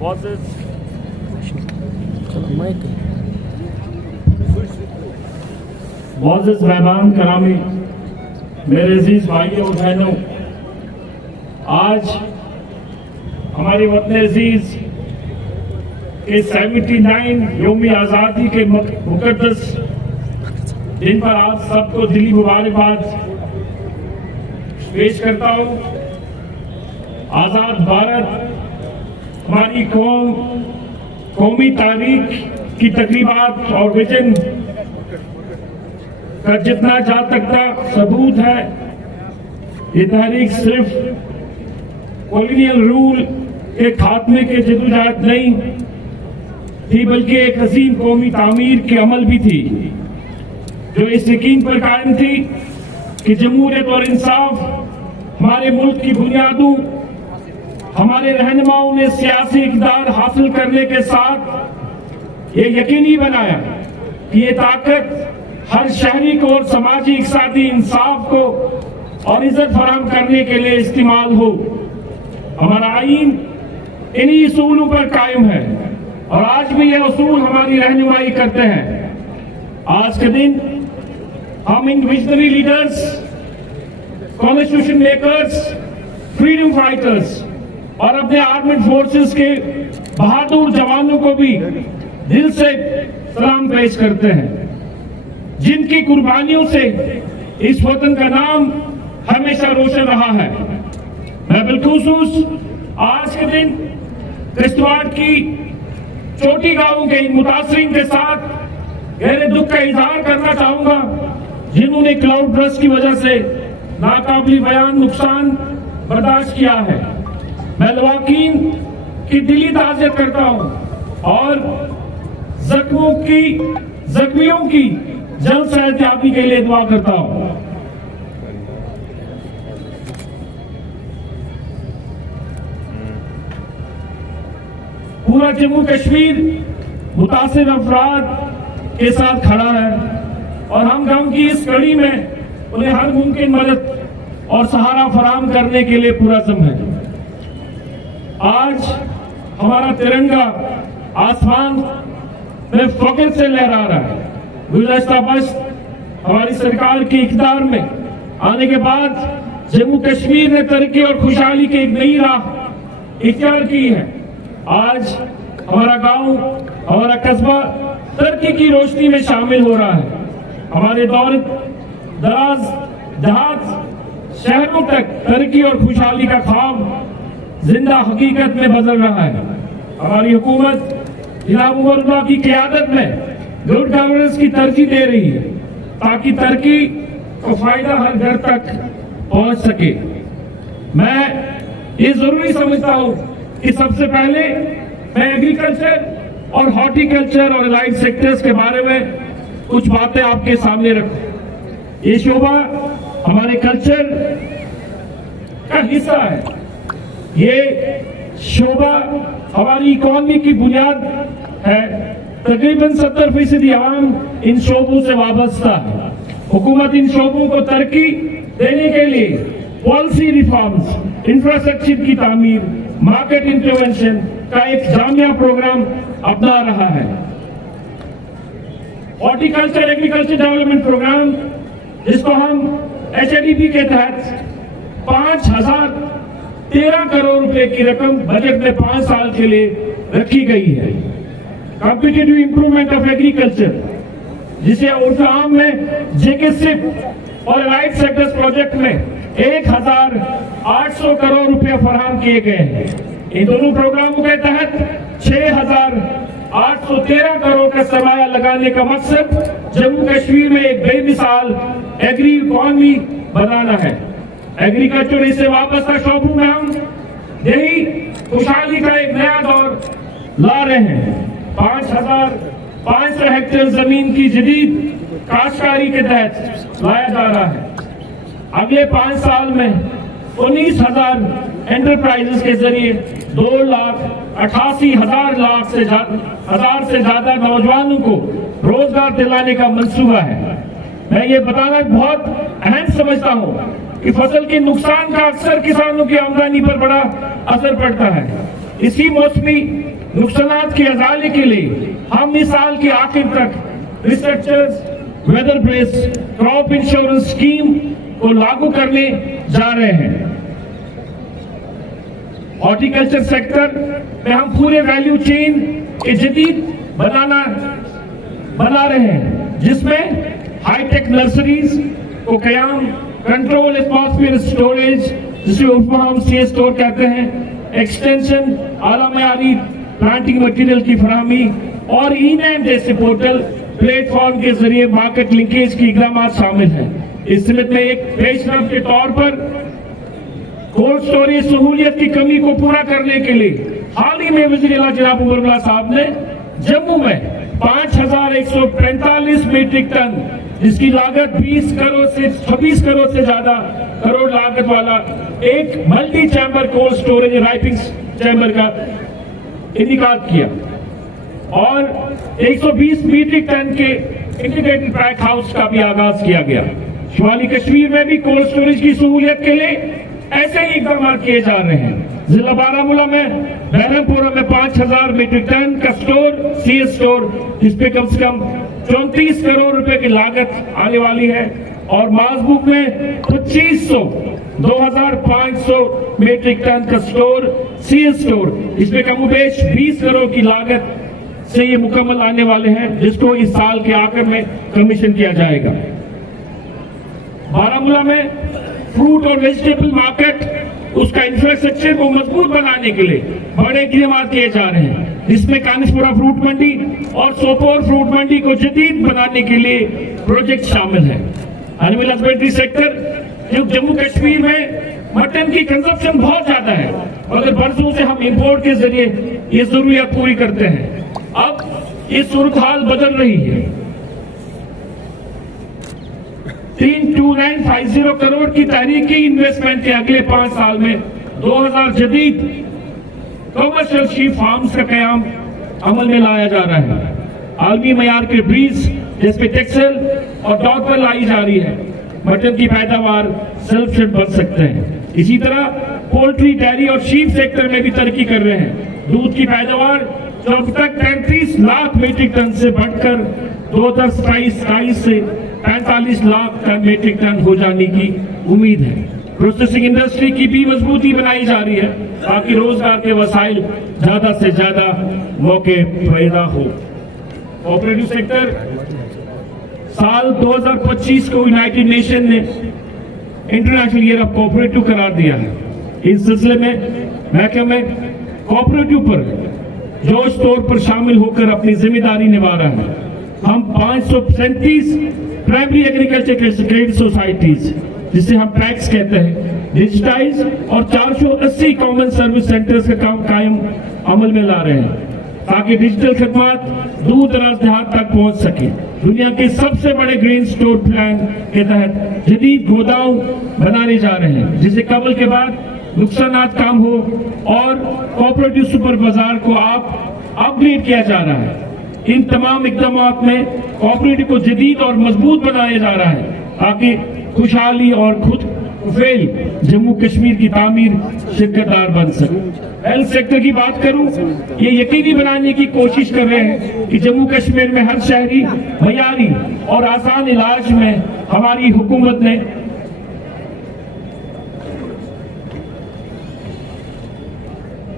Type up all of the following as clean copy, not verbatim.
معزز مہمان کرامی، میرے عزیز بھائیوں اور بہنوں، آج ہمارے وطن عزیز کے 79 یوم آزادی کے مقدس دن پر آپ سب کو دلی مبارکباد پیش کرتا ہوں۔ آزاد بھارت ہماری قومی تاریخ کی تقریبات اور ویژن کا جتنا جا سکتا ثبوت ہے۔ یہ تحریک صرف کولونیل رول کے خاتمے کے جدوجہد نہیں تھی، بلکہ ایک عظیم قومی تعمیر کے عمل بھی تھی، جو اس یقین پر قائم تھی کہ جمہوریت اور انصاف ہمارے ملک کی بنیادوں، ہمارے رہنماؤں نے سیاسی اقتدار حاصل کرنے کے ساتھ یہ یقینی بنایا کہ یہ طاقت ہر شہری کو اور سماجی اقتصادی انصاف کو اور عزت فراہم کرنے کے لیے استعمال ہو۔ ہمارا آئین انہی اصولوں پر قائم ہے اور آج بھی یہ اصول ہماری رہنمائی کرتے ہیں۔ آج کے دن ہم ان visionary leaders, constitution makers, freedom fighters اور اپنے آرمڈ فورسز کے بہادر جوانوں کو بھی دل سے سلام پیش کرتے ہیں، جن کی قربانیوں سے اس وطن کا نام ہمیشہ روشن رہا ہے۔ میں بالخصوص آج کے دن کشتواڑ کی چوٹی گاؤں کے ان متاثرین کے ساتھ گہرے دکھ کا اظہار کرنا چاہوں گا، جنہوں نے کلاؤڈ برسٹ کی وجہ سے ناقابل بیان نقصان برداشت کیا ہے۔ میں لواحقین کی دلی تعزیت کرتا ہوں اور زخمیوں کی جلد صحتیابی کے لیے دعا کرتا ہوں۔ پورا جموں کشمیر متاثر افراد کے ساتھ کھڑا ہے اور ہم غم کی اس کڑی میں انہیں ہر ممکن مدد اور سہارا فراہم کرنے کے لیے پرعزم ہے۔ آج ہمارا ترنگا آسمان میں فخر سے لہرا رہا ہے۔ گزشتہ برس ہماری سرکار کی اقتدار میں آنے کے بعد جموں کشمیر نے ترقی اور خوشحالی کی ایک نئی راہ اختیار کی ہے۔ آج ہمارا گاؤں، ہمارا قصبہ ترقی کی روشنی میں شامل ہو رہا ہے۔ ہمارے دور دراز دیہات شہروں تک ترقی اور خوشحالی کا خواب زندہ حقیقت میں بدل رہا ہے۔ ہماری حکومت جناب عمر اللہ کی قیادت میں گڈ گورننس کی ترجیح دے رہی ہے تاکہ ترقی کا فائدہ ہر گھر تک پہنچ سکے۔ میں یہ ضروری سمجھتا ہوں کہ سب سے پہلے میں ایگریکلچر اور ہارٹیکلچر اور الائڈ سیکٹرز کے بارے میں کچھ باتیں آپ کے سامنے رکھوں۔ یہ شعبہ ہمارے کلچر کا حصہ ہے۔ یہ شعبہ ہماری اکانومی کی بنیاد ہے۔ تقریباً 70% عوام ان شعبوں سے وابستہ ہے۔ حکومت ان شعبوں کو ترقی دینے کے لیے پالیسی ریفارمز، انفراسٹرکچر کی تعمیر، مارکیٹ انٹرونشن کا ایک جامع پروگرام اپنا رہا ہے۔ ہارٹیکلچر ایگریکلچر ڈیولپمنٹ پروگرام، جس کو ہم HADP کے تحت 5013 کروڑ روپے کی رقم بجٹ میں 5 سال کے لیے رکھی گئی ہے۔ کمپیٹیٹو امپرومنٹ آف ایگریکلچر، جسے عرف عام میں JKSIP اور الائڈ سیکٹرز پروجیکٹ میں 1800 کروڑ روپے فراہم کیے گئے ہیں۔ ان دونوں پروگراموں کے تحت 6813 کروڑ کا سرمایہ لگانے کا مقصد جموں کشمیر میں ایک بے مثال ایگری اکانومی بنانا ہے۔ ایگریکلچر سے وابستہ شعبوں میں ہم دیہی خوشحالی کا ایک نیا دور لا رہے ہیں۔ 5500 ہیکٹر زمین کی جدید کاشتکاری کے تحت لایا جا رہا ہے۔ اگلے 5 سال میں 19,000 انٹرپرائزز کے ذریعے 2,88,000 سے زیادہ نوجوانوں کو روزگار دلانے کا منصوبہ ہے۔ میں یہ بتانا بہت اہم سمجھتا ہوں کہ فصل کے نقصان کا اکثر کسانوں کی آمدنی پر بڑا اثر پڑتا ہے۔ इसी मौसमी नुकसानात के अजाले के लिए हम इस साल के आखिर तक restructures weather based crop insurance scheme को लागू करने जा रहे हैं। हॉर्टिकल्चर सेक्टर में हम पूरे वैल्यू चेन के जदीद बना रहे हैं, जिसमें हाईटेक नर्सरीज को कयाम, कंट्रोल एटमॉस्फेयर स्टोरेज जिसे हम सी स्टोर कहते हैं, एक्सटेंशन, आला मयारी प्लांटिंग मटेरियल की फराहमी और ई-नैम जैसे पोर्टल प्लेटफॉर्म के जरिए मार्केट लिंकेज की इकदाम शामिल हैं। इस सिलसिले में एक पेशरफ के तौर पर कोल्ड स्टोरेज सहूलियत की कमी को पूरा करने के लिए हाल ही में वज़ीर आला जनाब उमर अब्दुल्ला साहब ने जम्मू में 5,145 मीट्रिक टन, जिसकी लागत 20 करोड़ से 26 करोड़ से ज्यादा करोड़ लागत वाला एक multi chamber cold storage ripening chamber का इनिकाद किया और 120 मीट्रिक टन के इंटीग्रेटेड पैक हाउस का भी आगाज किया गया। शुमाली कश्मीर में भी कोल्ड स्टोरेज की सहूलियत के लिए ऐसे ही इकदाम किए जा रहे हैं। जिला बारामूला में बहरमपुरा में 5,000 मीट्रिक टन का स्टोर, सी स्टोर, जिसपे कम से कम 34 करोड़ रुपए की लागत आने वाली है और माजबूक में 2,500 मीट्रिक टन का स्टोर, सी स्टोर, इसमें कमोबेश 20 करोड़ की लागत से ये मुकम्मल आने वाले हैं, जिसको इस साल के आखिर में कमीशन किया जाएगा। बारामूला में फ्रूट और वेजिटेबल मार्केट, उसका इंफ्रास्ट्रक्चर को मजबूत बनाने के लिए बड़े इक़दाम किए जा रहे हैं, जिसमें कानिशपुरा फ्रूट मंडी और सोपोर फ्रूट मंडी को जदीद बनाने के लिए प्रोजेक्ट शामिल है। एनिमल हस्बेंड्री सेक्टर, जो जम्मू कश्मीर में मटन की कंजप्शन बहुत ज्यादा है, मगर बरसों से हम इंपोर्ट के जरिए ये जरूरियात पूरी करते हैं। अब ये सूरत हाल बदल रही है। 32950 करोड़ की तहरीकी इन्वेस्टमेंट के अगले 5 साल में 2000 जदीद कमर्शियल शीप फार्म्स का कयाम अमल में लाया जा रहा है। आलमी मयार के ब्रीज जिसपे टेक्सटाइल और डॉग पर लाई जा रही है, मटन की पैदावार सेल्फ बन सकते हैं। इसी तरह पोल्ट्री, डेयरी और शीप सेक्टर में भी तरक्की कर रहे हैं। दूध की पैदावार जो अब तक 33 लाख मीट्रिक टन से बढ़कर 2027 से 45 लाख मीट्रिक टन हो जाने की उम्मीद है। प्रोसेसिंग इंडस्ट्री की भी मजबूती बनाई जा रही है ताकि रोजगार के वसाइल ज्यादा से ज्यादा मौके पैदा हो। कोऑपरेटिव सेक्टर साल 2025 को यूनाइटेड नेशन ने इंटरनेशनल ईयर ऑफ कोऑपरेटिव करार दिया है। इस सिलसिले में महकमे कोऑपरेटिव पर जोश तौर पर शामिल होकर अपनी जिम्मेदारी निभा रहा है। हम 537 प्राइमरी एग्रीकल्चर क्रेडिट सोसाइटीज, जिसे हम पैक्स कहते हैं, डिजिटाइज और 480 कॉमन सर्विस सेंटर्स का काम कायम अमल में ला रहे हैं ताकि डिजिटल खदमात दूर दराज देहात तक पहुंच सके। दुनिया के सबसे बड़े ग्रेन स्टोर प्लान के तहत जदीद गोदाम बनाने जा रहे हैं, जिसे कबल के बाद नुकसानात कम हो और कोऑपरेटिव सुपर बाजार को अपग्रेड किया जा रहा है। इन तमाम इक़दामात में कोऑपरेटिव को जदीद और मजबूत बनाया जा रहा है ताकि खुशहाली और खुद फेल जम्मू कश्मीर की तामीर शिरकतदार बन सके। हेल्थ सेक्टर की बात करूं, ये यकीनी बनाने की कोशिश कर रहे हैं कि जम्मू कश्मीर में हर शहरी मयारी और आसान इलाज में हमारी हुकूमत ने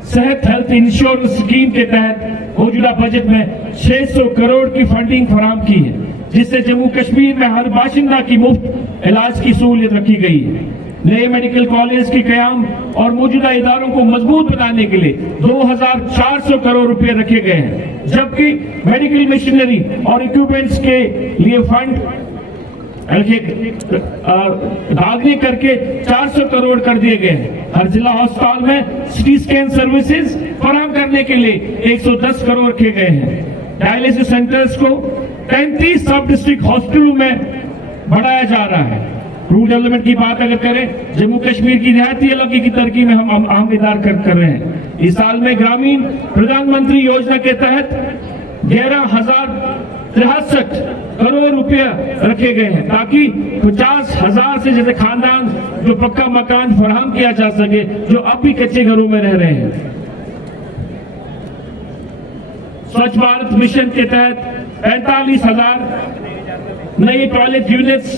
सेहत हेल्थ इंश्योरेंस स्कीम के तहत मौजूदा बजट में 600 करोड़ की फंडिंग फराहम की है, जिससे जम्मू कश्मीर में हर बाशिंदा की मुफ्त इलाज की सहूलियत रखी गई है। नए मेडिकल कॉलेज के कयाम और मौजूदा इदारों को मजबूत बनाने के लिए 2400 करोड़ रुपए रखे गए हैं, जबकि मेडिकल मशीनरी और इक्विपमेंट्स के लिए फंड दागने करके 400 करोड़ कर दिए गए हैं। हर जिला अस्पताल में सिटी स्कैन सर्विसेज फराहम करने के लिए 110 करोड़ रखे गए हैं। डायलिसिस सेंटर्स को 35 सब डिस्ट्रिक्ट हॉस्पिटलों में बढ़ाया जा रहा है। रूरल डेवलपमेंट की बात अगर करें, जम्मू कश्मीर की रियायती इलाके की तरक्की में हम अहम किरदार कर रहे हैं। इस साल में ग्रामीण प्रधानमंत्री योजना के तहत 11,063 करोड़ रुपया रखे गए हैं ताकि 50,000 से ज्यादा खानदान जो पक्का मकान फराहम किया जा सके, जो अब भी कच्चे घरों में रह रहे हैं। स्वच्छ भारत मिशन के तहत 45,000 नए toilet units,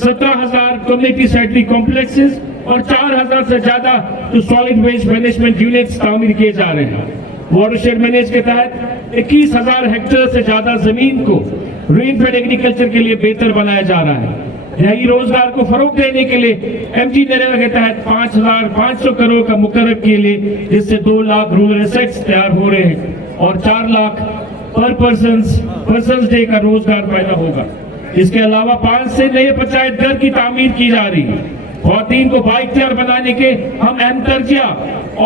17,000 community sanitary complexes और 4,000 से ज्यादा तो सॉलिड वेस्ट मैनेजमेंट यूनिट्स तामीर किए जा रहे हैं। वाटरशेड मैनेज के तहत 21,000 हेक्टेयर से ज्यादा जमीन को रेनफेड एग्रीकल्चर के लिए बेहतर बनाया जा रहा है। यही रोजगार को फरोग देने के लिए एमजी नरेगा के तहत 5,500 करोड़ का मुकर्रर के लिए, जिससे 2 लाख रूरल एसेट्स तैयार हो रहे हैं और 4 लाख पर पर्सन डे का रोजगार पैदा होगा। इसके अलावा 5 से नए पंचायत घर की तामीर की जा रही है। ख्वातीन को बाइख्तियार बनाने के हम अहम तर्जिया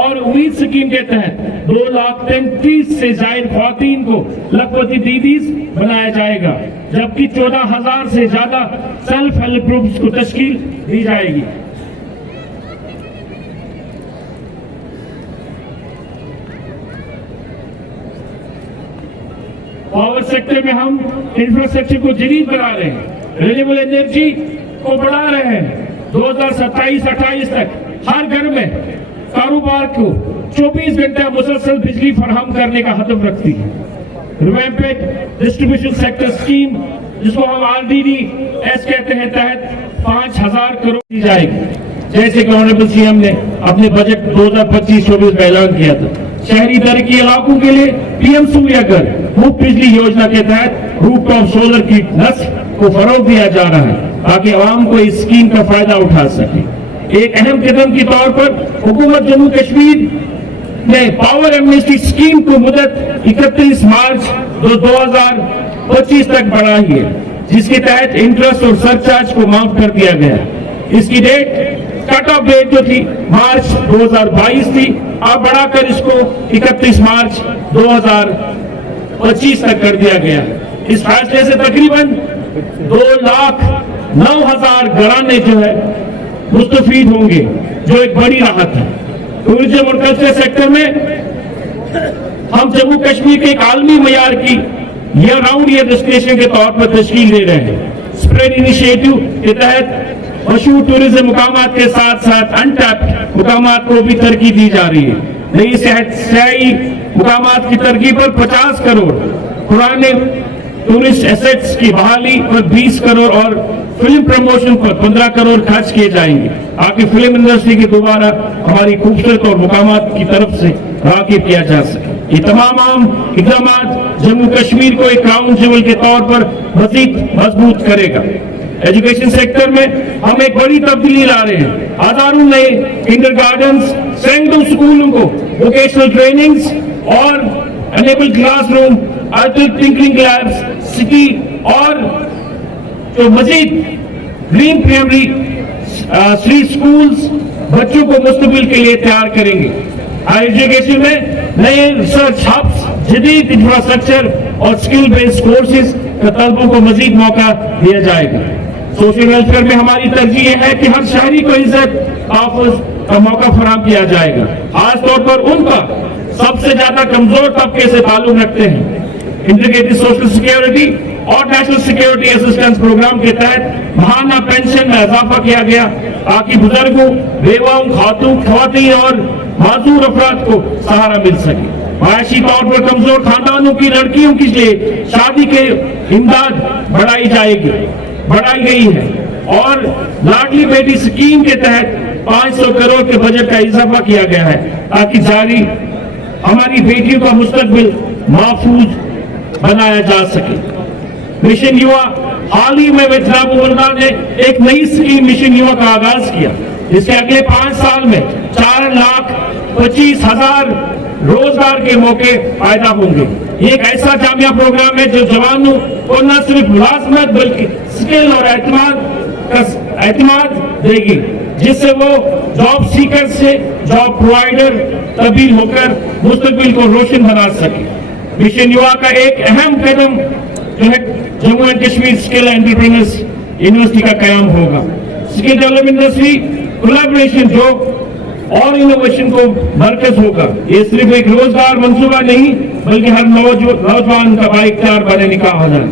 और उम्मीद स्कीम के तहत 2,33,000 से ज्यादा ख्वातीन को लखपति दीदीज बनाया जाएगा, जबकि 14,000 से ज्यादा सेल्फ हेल्प ग्रुप्स को तश्कील दी जाएगी। पावर सेक्टर में हम इंफ्रास्ट्रक्चर को जदीद बना रहे हैं, रिन्यूएबल एनर्जी को बढ़ा रहे हैं। 2027-28 तक हर घर में कारोबार को 24 घंटे मुसलसल बिजली फराहम करने का हदफ रखती है। रिवैम्पेड डिस्ट्रीब्यूशन सेक्टर स्कीम, जिसको हम RDDS कहते हैं, तहत 5,000 करोड़ दी जाएगी। जैसे कि ऑनरेबल सीएम ने अपने बजट 2025-24 में ऐलान किया था। शहरी तरक्की इलाकों के लिए PM सूर्या घर मुफ्त बिजली योजना के तहत रूफटॉप सोलर की नस्ल को फरोग दिया जा रहा है, ताकि आवाम को इस स्कीम का फायदा उठा सके। एक अहम कदम के तौर पर हुकूमत जम्मू कश्मीर ने पावर एमनेस्टी स्कीम को मुदत 31 मार्च 2025 तक बढ़ाई है, जिसके तहत इंटरेस्ट और सरचार्ज को माफ कर दिया गया। इसकी कट ऑफ डेट जो थी मार्च 2022 थी, अब बढ़ाकर इसको 31 मार्च 2025 तक कर दिया गया। इस फैसले से तकरीबन 2,09,000 घराने जो है मुस्तफीद होंगे, जो एक बड़ी राहत है। टूरिज्म और कल्चर सेक्टर में हम जम्मू कश्मीर के एक आलमी मयार की ईयर राउंड ईयर डेस्टिनेशन के तौर पर तश्कील दे रहे हैं। स्प्रेड इनिशिएटिव के तहत मशहूर टूरिज्म मुकामात के साथ साथ अनटैप्ड मुकामात को भी तरक्की दी जा रही है। नई सियाही मुकामात की तरक्की पर 50 करोड़, पुराने टूरिस्ट एसेट्स की बहाली पर 20 करोड़ और फिल्म प्रमोशन पर 15 करोड़ खर्च किए जाएंगे, ताकि फिल्म इंडस्ट्री की दोबारा हमारी खूबसूरत और मुकामात की तरफ से राग़िब किया जा सके। ये तमाम इक़दाम जम्मू कश्मीर को एक क्राउन जेवल के तौर पर मज़ीद मजबूत करेगा। एजुकेशन सेक्टर में हम एक बड़ी तब्दीली ला रहे हैं। हजारों नए किंडरगार्टन्स, सैकड़ों स्कूलों को वोकेशनल ट्रेनिंग्स और enable classroom, tinkering labs, city और जो मजीद ग्रीन प्राइमरी स्ट्रीट स्कूल्स बच्चों को मुस्तकबिल के लिए तैयार करेंगे। हायर एजुकेशन में नए रिसर्च हब्स, जदीद इंफ्रास्ट्रक्चर और स्किल बेस्ड कोर्सेज का तलबों को मजीद मौका दिया जाएगा। सोशल वेलफेयर में हमारी तरजीह यह है कि हर शहरी को इज्जत तहफ़्फ़ुज़ का मौका फराहम किया जाएगा, खासतौर पर उनका सबसे ज्यादा कमजोर तबके से ताल्लुक रखते हैं। इंटीग्रेटेड सोशल सिक्योरिटी और नेशनल सिक्योरिटी असिस्टेंस प्रोग्राम के तहत माहाना पेंशन में इजाफा किया गया, ताकि बुजुर्गों, बेवाओं, ख्वातीन और माजूर अफराद को सहारा मिल सके। माशी तौर पर कमजोर खानदानों की लड़कियों के लिए शादी के इमदाद बढ़ाई गई है और लाडली बेटी स्कीम के तहत 500 करोड़ के बजट का इजाफा किया गया है, ताकि जारी हमारी बेटियों का मुस्तकबिल महफूज बनाया जा सके। मिशन युवा, हाल ही में जनाब उमरदान ने एक नई स्कीम मिशन युवा का आगाज किया, जिसके अगले 5 साल में 4,25,000 रोजगार के मौके पैदा होंगे। ये एक ऐसा जामिया प्रोग्राम है जो जवानों को न सिर्फ मुलाजमत बल्कि स्किल और एतमाद देगी, जिससे वो जॉब सीकर से जॉब प्रोवाइडर तब्दील होकर मुस्तकबिल को रोशन बना सके। मिशन युवा का एक अहम कदम जो है Jammu and Kashmir skill entrepreneurs university का कायम होगा। स्किल डेवलपमेंट इंडस्ट्री कोलैबोरेशन जो और इनोवेशन को मरकज होगा। ये सिर्फ एक रोजगार मंसूबा नहीं, बल्कि हर नौजवान का बाइख्तियार बनने का आह्वान।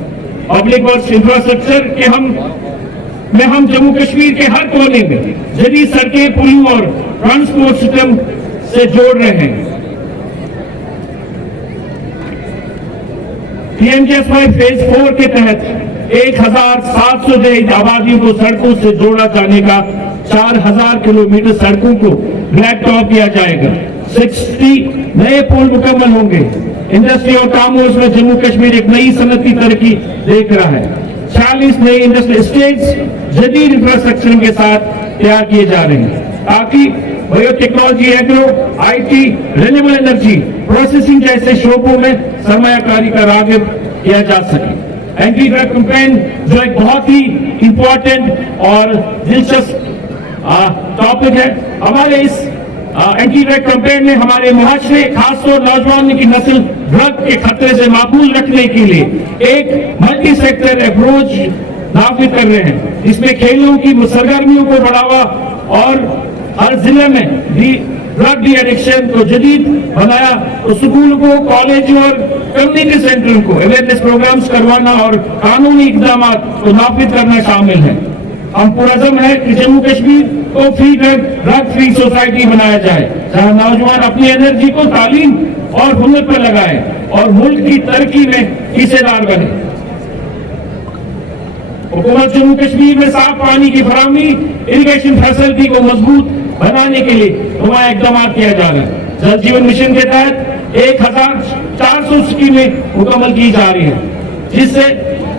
पब्लिक वर्क्स इंफ्रास्ट्रक्चर के हम जम्मू कश्मीर के हर कोने में जदीद सड़कें, पुलों और ट्रांसपोर्ट सिस्टम से जोड़ रहे हैं। PMGSY फेज 4 के तहत 1700 जैसी आबादियों को सड़कों से जोड़ा जाने का 4000 किलोमीटर सड़कों को ब्लैक टॉप किया जाएगा। 60 नए पुल मुकम्मल होंगे। इंडस्ट्री और कॉमर्स में जम्मू कश्मीर एक नई सनती तरक्की देख रहा है। 40 नए इंडस्ट्रियल स्टेट्स जदीद इंफ्रास्ट्रक्चर के साथ तैयार किए जा रहे हैं ताकि biotechnology, agro, IT, renewable energy, processing जैसे शोबों में सरमायाकारी का राग़िब किया जा सके। एंटी ड्रग कैंपेन जो एक बहुत ही इंपॉर्टेंट और दिलचस्प टॉपिक है, हमारे इस एंटी ड्रग कैंपेन में हमारे मुआशरे खासतौर नौजवान की नस्ल ड्रग के खतरे से माकूल रखने के लिए एक मल्टी सेक्टर अप्रोच नाफिज कर रहे हैं, जिसमें खेलों की सरगर्मियों को बढ़ावा और हर जिले में ड्रग डी एडिक्शन को जदीद बनाया, तो स्कूल को, कॉलेज और कम्युनिटी सेंटर को अवेयरनेस प्रोग्राम्स करवाना और कानूनी इकदाम को नाफिज करना शामिल है। हम पुरज़म है कि जम्मू कश्मीर को फ्री ड्रग फ्री सोसाइटी बनाया जाए, जहां नौजवान अपनी एनर्जी को तालीम और हुनर पर लगाए और मुल्क की तरक्की में हिस्सेदार बने। हुकूमत जम्मू कश्मीर में साफ पानी की फराहमी, इरिगेशन फैसिलिटी को मजबूत बनाने के लिए नुमाया इकदाम किया जा रहा है। जल जीवन मिशन के तहत 1400 स्कीमें मुकम्मल की जा रही है, जिससे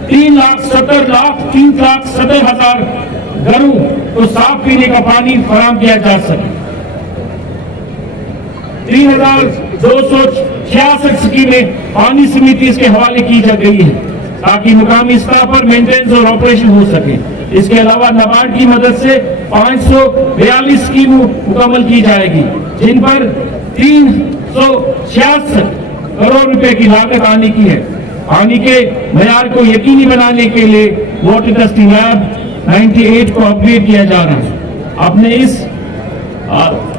3,70,000 घरों को साफ पीने का पानी फराहम किया जा सके। 3,266 स्कीमें पानी समिति इसके हवाले की जा गई है ताकि मुकामी स्तर पर मेंटेनेंस और ऑपरेशन हो सके। इसके अलावा नाबार्ड की मदद से 542 स्कीम मुकम्मल की जाएगी, जिन पर 366 करोड़ रुपए की लागत आने की है। पानी के मयार को यकीनी बनाने के लिए वाटर टेस्टिंग लैब 98 को अपग्रेड किया जा रहा है। अपने इस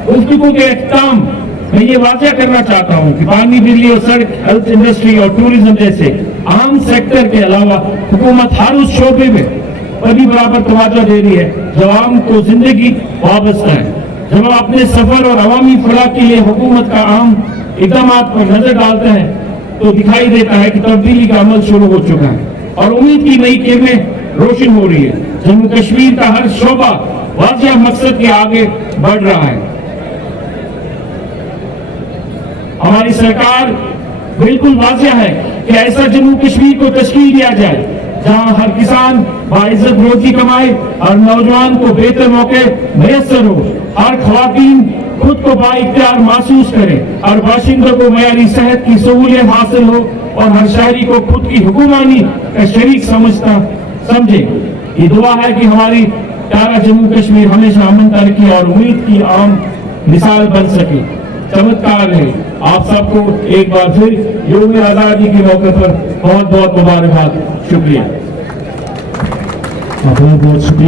गुफ्तगू के इख्तिताम मैं ये वाज़ेह करना चाहता हूँ कि पानी, बिजली और सड़क, हेल्थ, इंडस्ट्री और टूरिज्म जैसे आम सेक्टर के अलावा हुकूमत हर उस शोबे में भी बराबर तवज्जो दे रही है जो आम को जिंदगी वाबस्ता है। जब हम अपने सफर और अवामी फलाह के लिए हुकूमत का आम इकदाम पर नजर डालते हैं तो दिखाई देता है कि तब्दीली का अमल शुरू हो चुका है और उम्मीद की नई किरणें रोशन हो रही है। जम्मू कश्मीर का हर शोबा वाज़ेह मकसद के आगे बढ़ रहा है। हमारी सरकार बिल्कुल वाज़ेह है कि ऐसा जम्मू कश्मीर को तश्कील दिया जाए जहां हर किसान बाइज्जत रोजी कमाए, हर नौजवान को बेहतर मौके मैसर हो, हर खवातीन खुद को बाइख्तियार महसूस करे, हर बाशिंदों को मयारी सेहत की सहूलियत हासिल हो और हर शहरी को खुद की हुकूमानी का शरीक समझे। ये दुआ है कि हमारी प्यारा जम्मू कश्मीर हमेशा अमन, तरक्की और उम्मीद की आम मिसाल बन सके। चमत्कार है। आप सबको एक बार फिर यौम आजादी के मौके पर बहुत बहुत मुबारकबाद। शुक्रिया। बहुत बहुत शुक्रिया।